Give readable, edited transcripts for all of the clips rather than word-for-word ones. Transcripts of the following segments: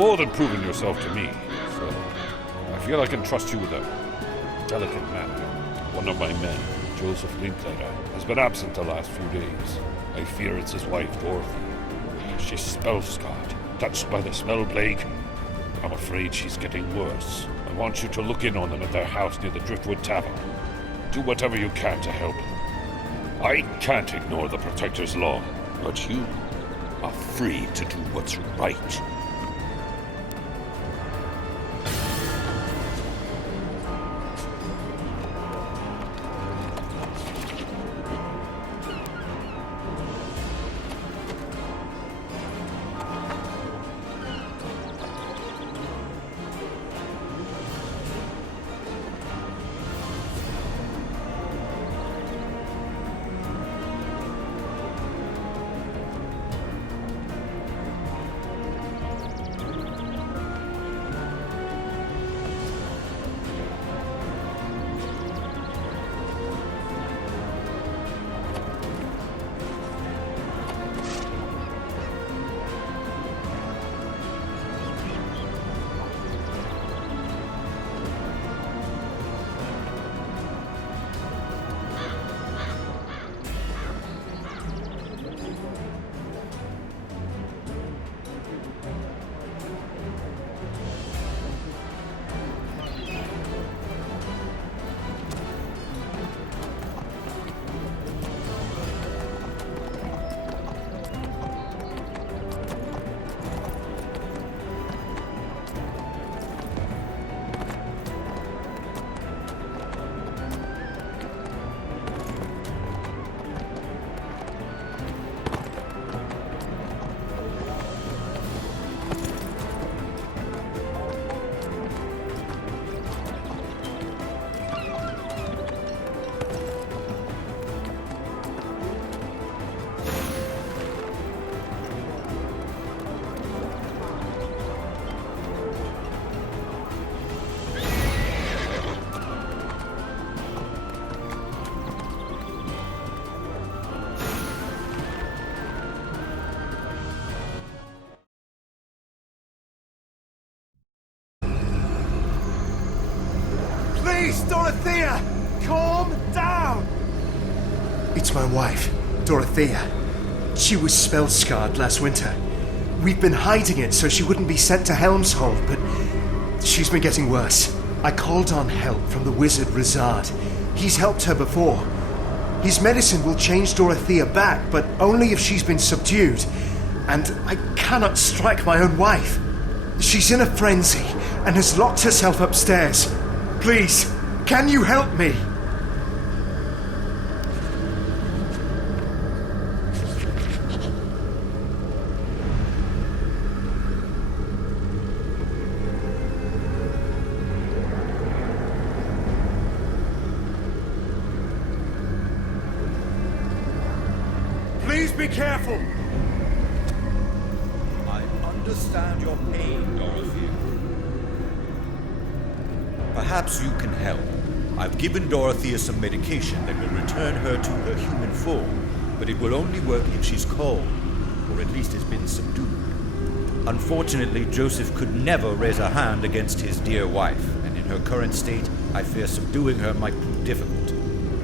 more than proven yourself to me, so I feel I can trust you with a delicate matter. One of my men, Joseph Linkletter, has been absent the last few days. I fear it's his wife, Dorothy. She's spell-scarred, touched by the smell plague. I'm afraid she's getting worse. I want you to look in on them at their house near the Driftwood Tavern. Do whatever you can to help. I can't ignore the Protector's law, but you are free to do what's right. Please, Dorothea! Calm down! It's my wife, Dorothea. She was spell-scarred last winter. We've been hiding it so she wouldn't be sent to Helmshold, but she's been getting worse. I called on help from the wizard Rizard. He's helped her before. His medicine will change Dorothea back, but only if she's been subdued. And I cannot strike my own wife. She's in a frenzy and has locked herself upstairs. Please, can you help me? Please be careful. I understand your pain, Dorothea. Perhaps you can help. I've given Dorothea some medication that will return her to her human form, but it will only work if she's calm, or at least has been subdued. Unfortunately, Joseph could never raise a hand against his dear wife, and in her current state, I fear subduing her might prove difficult,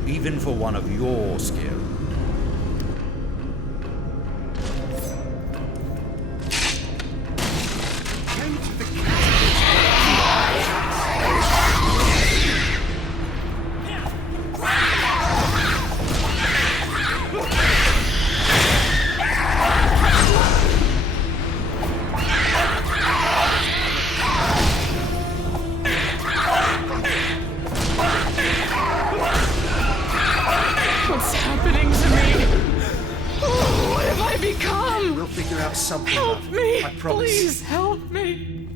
even for one of your skill. Something help love. me! I promise. Please help me!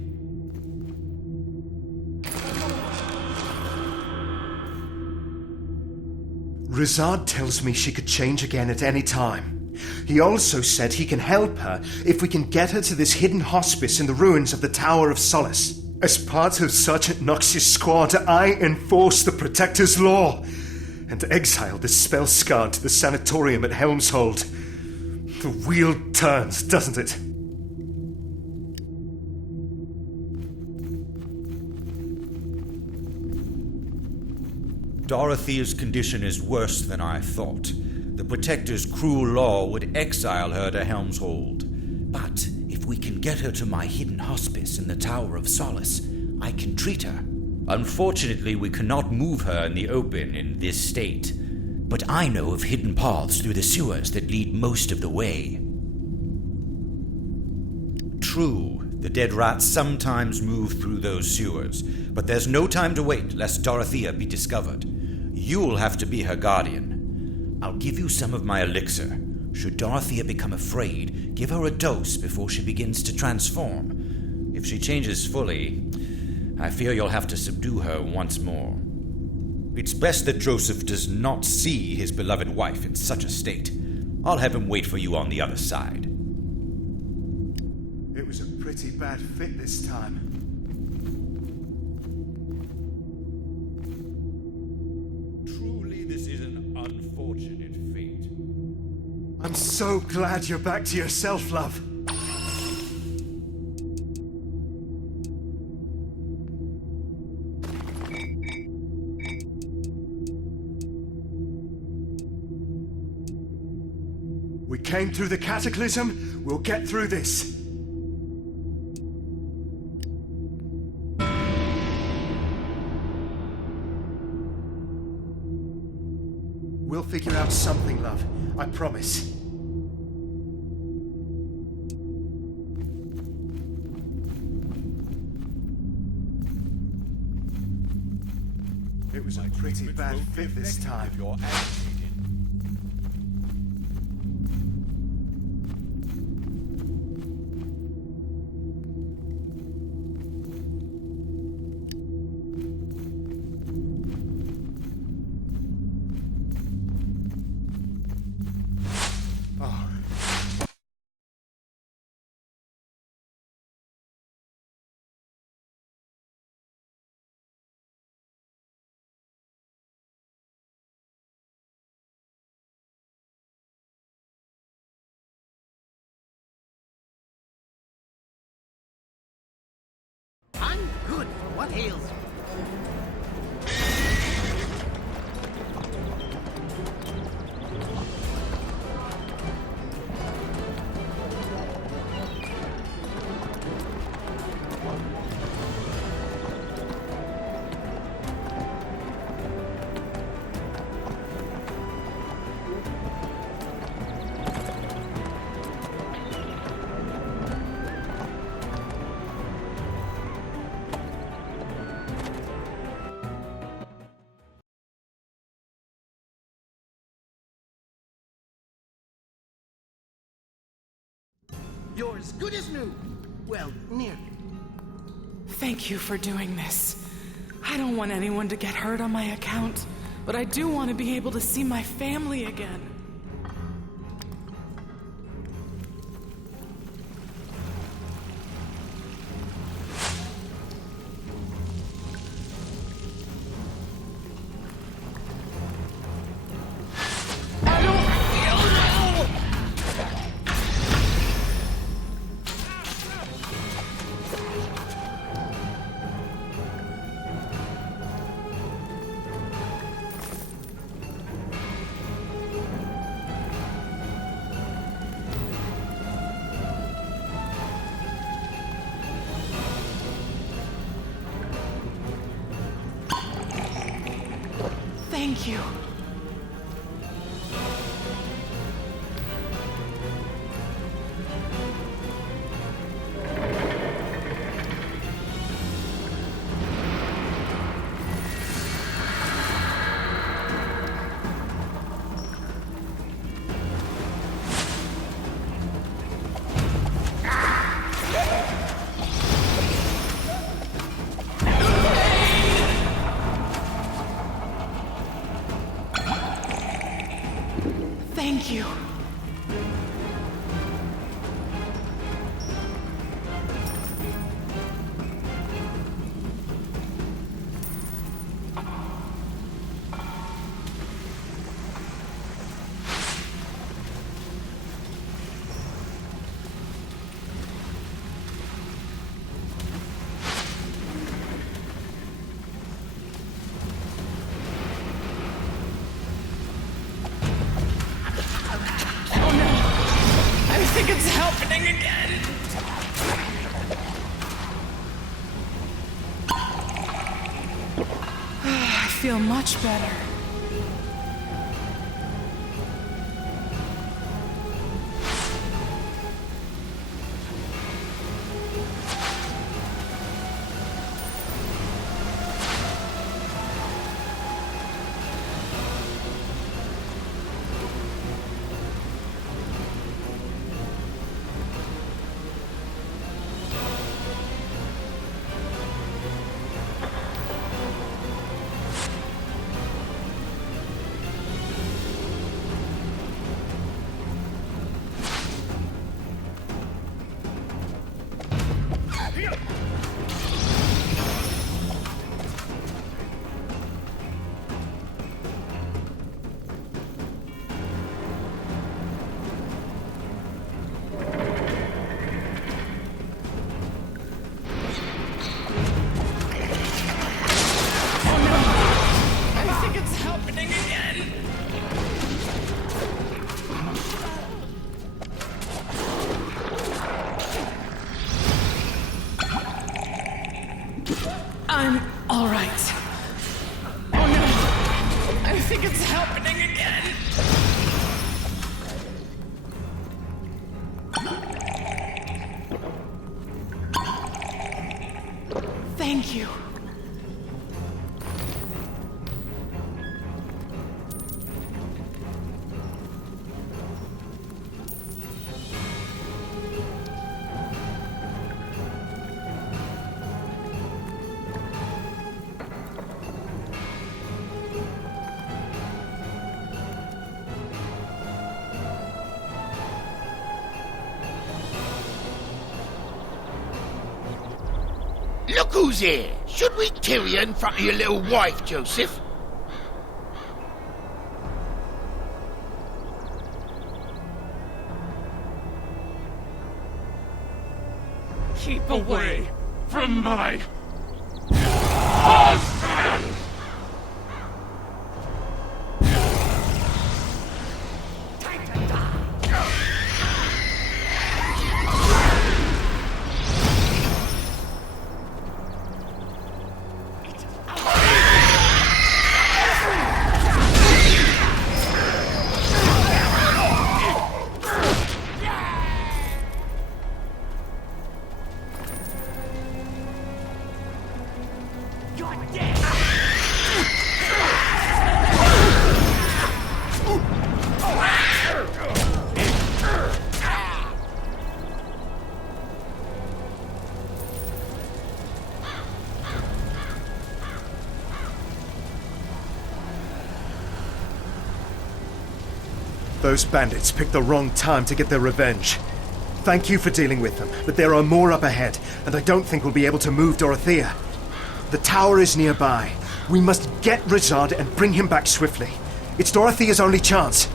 Rizard tells me she could change again at any time. He also said he can help her if we can get her to this hidden hospice in the ruins of the Tower of Solace. As part of Sergeant Knox's squad, I enforce the Protector's law and exile the spell-scarred to the sanatorium at The wheel turns, doesn't it? Dorothea's condition is worse than I thought. The Protector's cruel law would exile her to Helm's Hold. But if we can get her to my hidden hospice in the Tower of Solace, I can treat her. Unfortunately, we cannot move her in the open in this state. But I know of hidden paths through the sewers that lead most of the way. True, the dead rats sometimes move through those sewers, but there's no time to wait lest Dorothea be discovered. You'll have to be her guardian. I'll give you some of my elixir. Should Dorothea become afraid, give her a dose before she begins to transform. If she changes fully, I fear you'll have to subdue her once more. It's best that Joseph does not see his beloved wife in such a state. I'll have him wait for you on the other side. It was a pretty bad fit this time. Truly, this is an unfortunate fate. I'm so glad you're back to yourself, love. We came through the cataclysm. We'll get through this. We'll figure out something, love. I promise. It was a pretty bad fit this time. You're agitated. I'm good for what ails you. You're as good as new. Well, nearly. Thank you for doing this. I don't want anyone to get hurt on my account, but I do want to be able to see my family again. Thank you. Thank you. it's happening again. I feel much better. I'm all right. Oh no! I think it's happening again. Thank you. Look who's here! Should we kill you in front of your little wife, Joseph? Keep away from my husband! Those bandits picked the wrong time to get their revenge. Thank you for dealing with them, but there are more up ahead, and I don't think we'll be able to move Dorothea. The tower is nearby. We must get Rizard and bring him back swiftly. It's Dorothea's only chance.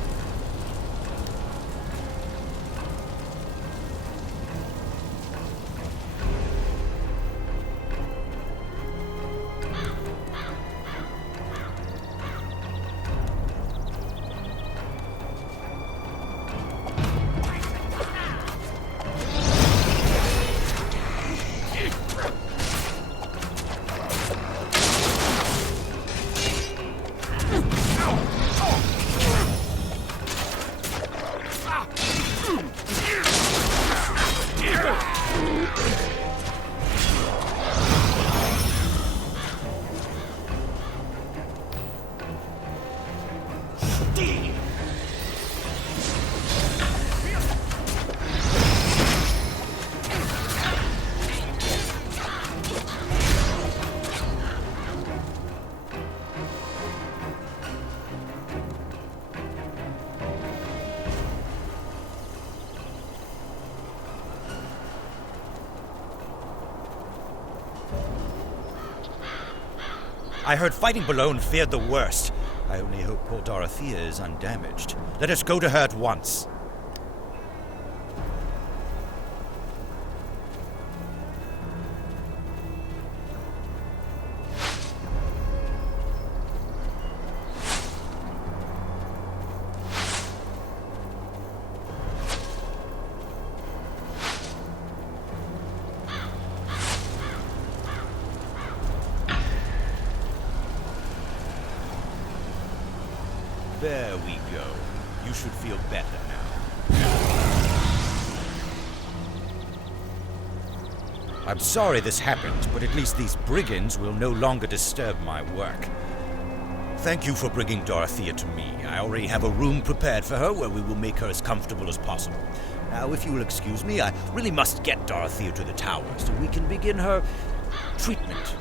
I heard fighting below and feared the worst. I only hope poor Dorothea is undamaged. Let us go to her at once. There we go. You should feel better now. I'm sorry this happened, but at least these brigands will no longer disturb my work. Thank you for bringing Dorothea to me. I already have a room prepared for her where we will make her as comfortable as possible. Now, if you will excuse me, I really must get Dorothea to the tower so we can begin her treatment.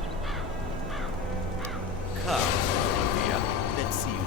Come, Dorothea. Let's see you two.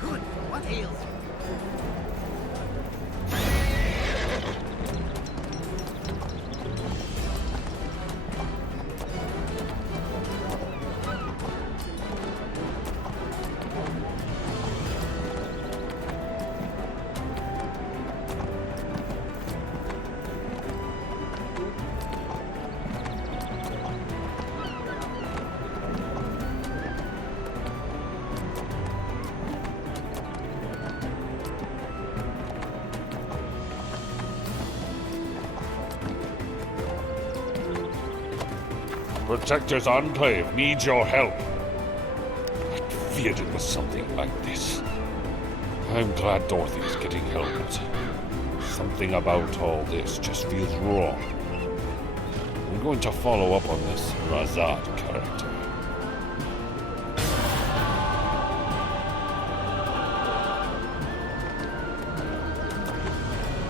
Good. What ails you? Protector's Enclave needs your help. I feared it was something like this. I'm glad Dorothy's getting help, but something about all this just feels wrong. I'm going to follow up on this Razad character.